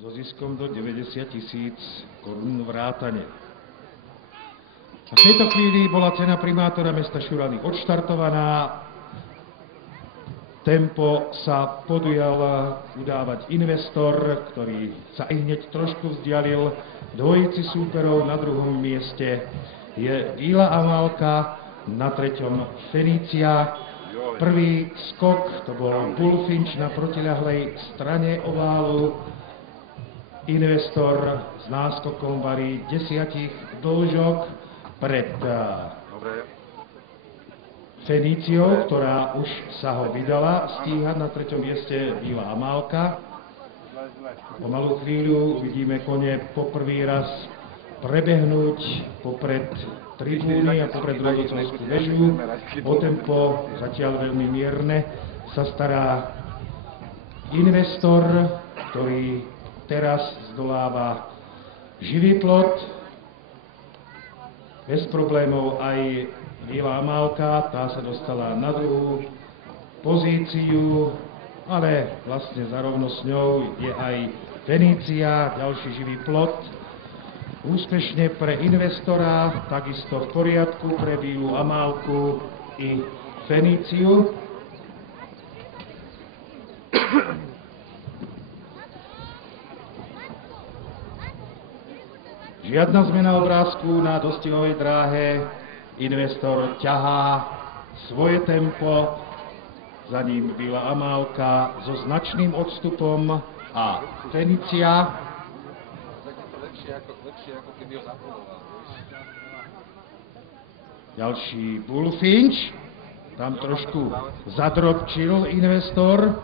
so ziskom do 90 000 korún vrátane. A v tejto chvíli bola cena primátora mesta Šurany odštartovaná. Tempo sa podujal udávať investor, ktorý sa i hneď trošku vzdialil dvojici súperov. Na druhom mieste je Vila Amálka, na treťom Fenícia. Prvý skok to bol Bullfinch na protiľahlej strane oválu. Investor s náskokom varí 10 dĺžok pred Feníciou, ktorá už sa ho vydala stíhať. Na treťom mieste Vila Amálka. O malú chvíľu vidíme kone poprvý raz prebehnúť popred tribúny a popred rozhodcovskú väžu. O tempo zatiaľ veľmi mierne sa stará investor, ktorý teraz zdoláva živý plot. Bez problémov aj Vila Amálka, tá sa dostala na druhú pozíciu, ale vlastne zarovno s ňou je aj Fenícia, ďalší živý plot. Úspešne pre investora, takisto v poriadku pre Vilu Amálku i Feníciu. Žiadna zmena obrázku na dostihovej dráhe. Investor ťahá svoje tempo, za ním Vila Amálka so značným odstupom a Fenícia. Ďalší Bullfinch, tam trošku zadrobčil investor.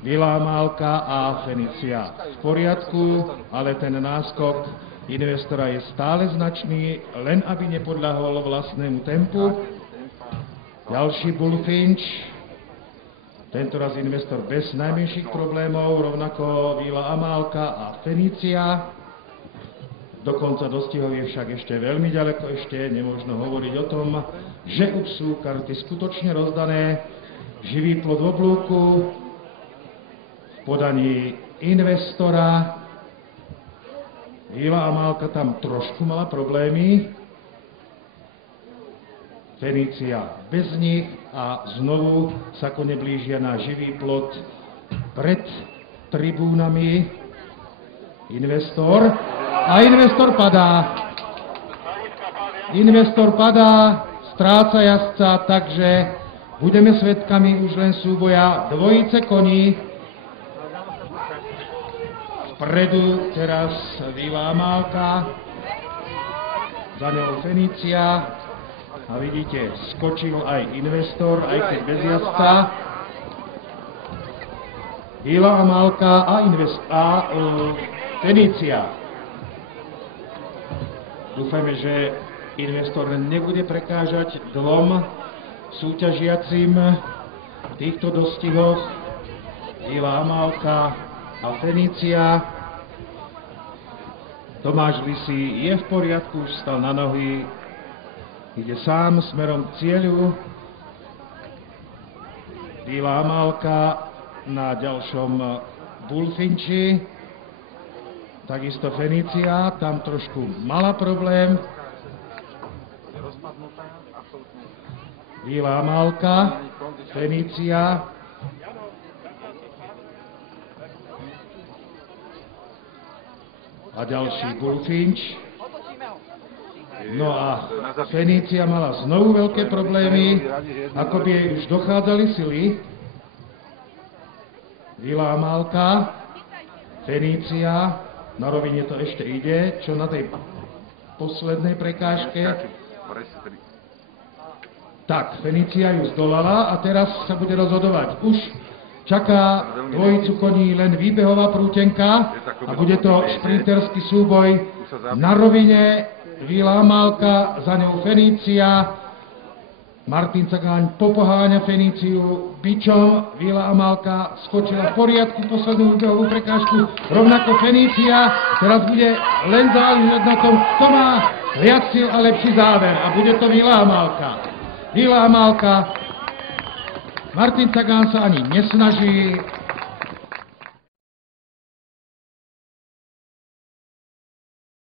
Vila Amálka a Fenícia v poriadku, ale ten náskok investora je stále značný, len aby nepodľahol vlastnému tempu. Ďalší Bullfinch, tentoraz investor bez najmenších problémov, rovnako Vila Amálka a Fenícia. Dokonca dostihov je však ešte veľmi ďaleko, ešte nemožno hovoriť o tom, že už sú karty skutočne rozdané. Živý plot v oblúku v podaní investora. Vila Amálka tam trošku mala problémy. Fenícia bez nich a znovu sa kone blížia na živý plot pred tribúnami. Investor. A investor padá. Investor padá, stráca jazdca, takže budeme svedkami už len súboja dvojice koní. Vpredu teraz Vila Amálka, za ňou Fenícia a vidíte, skočil aj investor, aj keď bez jazdca. Vila Amálka a Fenícia. Dúfajme, že investor nebude prekážať dvom súťažiacim v týchto dostihoch. Vila Amálka a Fenícia. Tomáš Lisý je v poriadku, už stal na nohy, ide sám smerom k cieľu. Vila Amálka na ďalšom Bullfinchi. Takisto Fenícia, tam trošku mala problém. Vila Amálka, Fenícia. A ďalší Bullfinch. No a Fenícia mala znovu veľké problémy, ako by jej už dochádzali sily. Vila Amálka, Fenícia. Na rovine to ešte ide, čo na tej poslednej prekážke. Tak, Fenícia ju zdolala a teraz sa bude rozhodovať. Už čaká dvojicu koní len výbehová prútenka a bude to šprinterský súboj na rovine. Vila Amálka, za ňou Fenícia. Martin Cagáň popoháňa Feníciu bičom. Vila Amálka skočila v poriadku poslednú výbehovú prekážku. Rovnako Fenícia. Teraz bude len záležať na tom, kto má viac síl a lepší záver. A bude to Vila Amálka. Vila Amálka. Martin Cagán sa ani nesnaží.